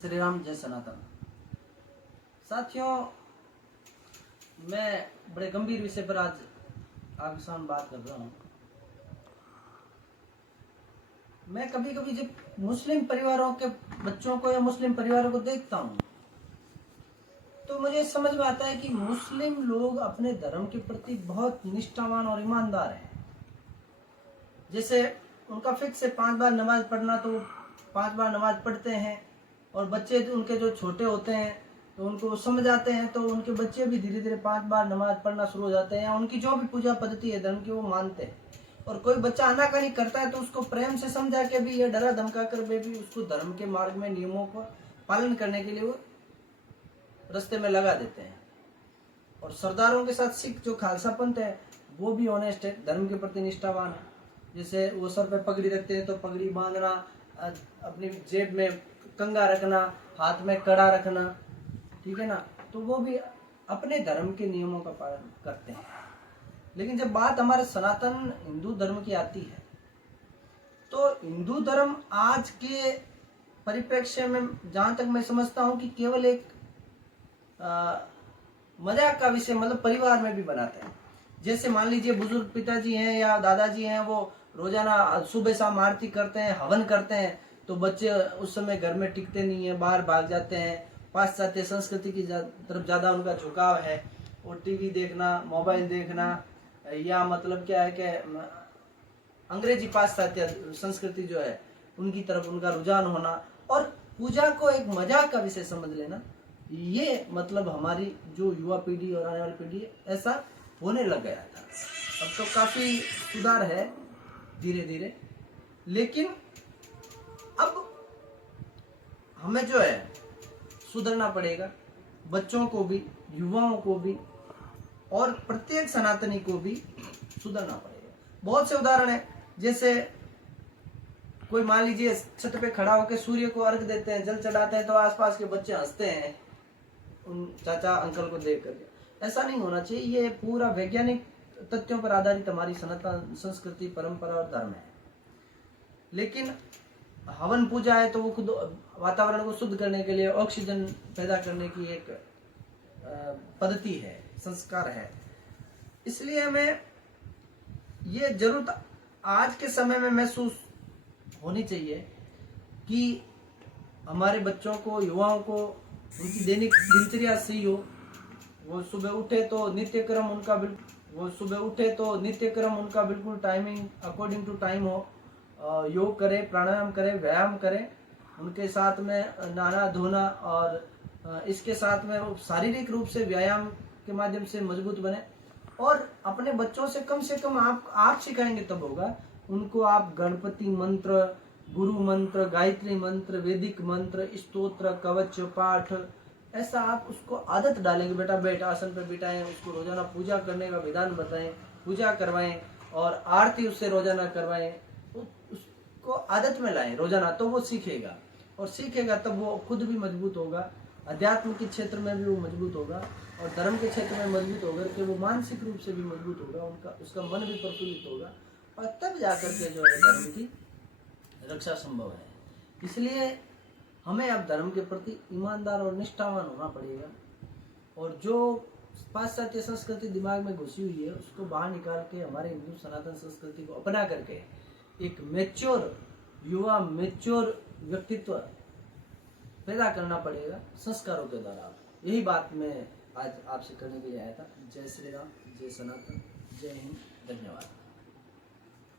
श्री राम जय सनातन। साथियों, मैं बड़े गंभीर विषय पर आज आपके सामने बात कर रहा हूँ। मैं कभी कभी जब मुस्लिम परिवारों के बच्चों को या मुस्लिम परिवारों को देखता हूँ तो मुझे समझ में आता है कि मुस्लिम लोग अपने धर्म के प्रति बहुत निष्ठावान और ईमानदार हैं। जैसे उनका फिक्स है 5 बार नमाज पढ़ना, तो 5 बार नमाज पढ़ते हैं। और बच्चे उनके जो छोटे होते हैं तो उनको समझ आते हैं, तो उनके बच्चे भी धीरे धीरे 5 बार नमाज पढ़ना शुरू हो जाते हैं। उनकी जो भी पूजा पद्धति है धर्म की वो मानते हैं। और कोई बच्चा आनाकानी करता है तो उसको प्रेम से समझा के भी, ये डरा धमका कर भी उसको धर्म के मार्ग में नियमों को पालन करने के लिए वो रास्ते में लगा देते हैं। और सरदारों के साथ सिख जो खालसा पंथ है वो भी ऑनेस्ट है, धर्म के प्रति निष्ठावान है। जैसे वो सर पे पगड़ी रखते हैं तो पगड़ी बांधना, अपनी जेब में कंगा रखना, हाथ में कड़ा रखना, ठीक है ना, तो वो भी अपने धर्म के नियमों का पालन करते हैं। लेकिन जब बात हमारे सनातन हिंदू धर्म की आती है तो हिंदू धर्म आज के परिप्रेक्ष्य में जहां तक मैं समझता हूं कि केवल एक मजाक का विषय, मतलब परिवार में भी बनाते हैं। जैसे मान लीजिए बुजुर्ग पिताजी हैं या दादाजी हैं, वो रोजाना सुबह शाम आरती करते हैं, हवन करते हैं, तो बच्चे उस समय घर में टिकते नहीं है, बाहर भाग जाते हैं। पाश्चात्य संस्कृति की तरफ ज्यादा उनका झुकाव है। और टीवी देखना, मोबाइल देखना, या मतलब क्या है कि अंग्रेजी पाश्चात्य संस्कृति जो है उनकी तरफ उनका रुझान होना और पूजा को एक मजाक का विषय समझ लेना, ये मतलब हमारी जो युवा पीढ़ी और आने वाली पीढ़ी ऐसा होने लग गया था। अब तो काफी सुधार है धीरे धीरे, लेकिन अब हमें जो है सुधरना पड़ेगा। बच्चों को भी, युवाओं को भी और प्रत्येक सनातनी को भी सुधरना पड़ेगा। बहुत से उदाहरण है। जैसे कोई मान लीजिए छत पे खड़ा होकर सूर्य को अर्घ देते हैं, जल चढ़ाते हैं, तो आसपास के बच्चे हंसते हैं उन चाचा अंकल को देख करके। ऐसा नहीं होना चाहिए। ये पूरा वैज्ञानिक तथ्यों पर आधारित हमारी सनातन संस्कृति, परंपरा और धर्म है। लेकिन हवन पूजा है तो वो खुद वातावरण को शुद्ध करने के लिए, ऑक्सीजन पैदा करने की एक पद्धति है, संस्कार है। इसलिए हमें ये जरूरत आज के समय में महसूस होनी चाहिए कि हमारे बच्चों को, युवाओं को उनकी दैनिक दिनचर्या सही हो। वो सुबह उठे तो नित्य क्रम उनका बिल्कुल टाइमिंग अकॉर्डिंग टू टाइम हो। योग करे, प्राणायाम करे, व्यायाम करे, उनके साथ में नहाना धोना, और इसके साथ में शारीरिक रूप से व्यायाम के माध्यम से मजबूत बने। और अपने बच्चों से कम आप सिखाएंगे तब होगा। उनको आप गणपति मंत्र, गुरु मंत्र, गायत्री मंत्र, वैदिक मंत्र, स्तोत्र, कवच पाठ, ऐसा आप उसको आदत डालेंगे। बेटा बैठ, आसन पर बिठाएं, उसको रोजाना पूजा करने का विधान बताएं, पूजा करवाएं और आरती उससे रोजाना करवाएं, उसको आदत में लाएं रोजाना, तो वो सीखेगा। और सीखेगा तब वो खुद भी मजबूत होगा, अध्यात्म के क्षेत्र में भी वो मजबूत होगा और धर्म के क्षेत्र में मजबूत होगा कि वो मानसिक रूप से भी मजबूत होगा, उसका मन भी प्रफुल्लित होगा, और तब जाकर के जो है धर्म की रक्षा संभव है। इसलिए हमें अब धर्म के प्रति ईमानदार और निष्ठावान होना पड़ेगा। और जो पाश्चात्य संस्कृति दिमाग में घुसी हुई है उसको बाहर निकाल के हमारे हिंदू सनातन संस्कृति को अपना करके एक मैच्योर युवा, मैच्योर व्यक्तित्व पैदा करना पड़ेगा संस्कारों के द्वारा। यही बात मैं आज आपसे करने के लिए आया था। जय श्री राम, जय सनातन, जय हिंद, धन्यवाद।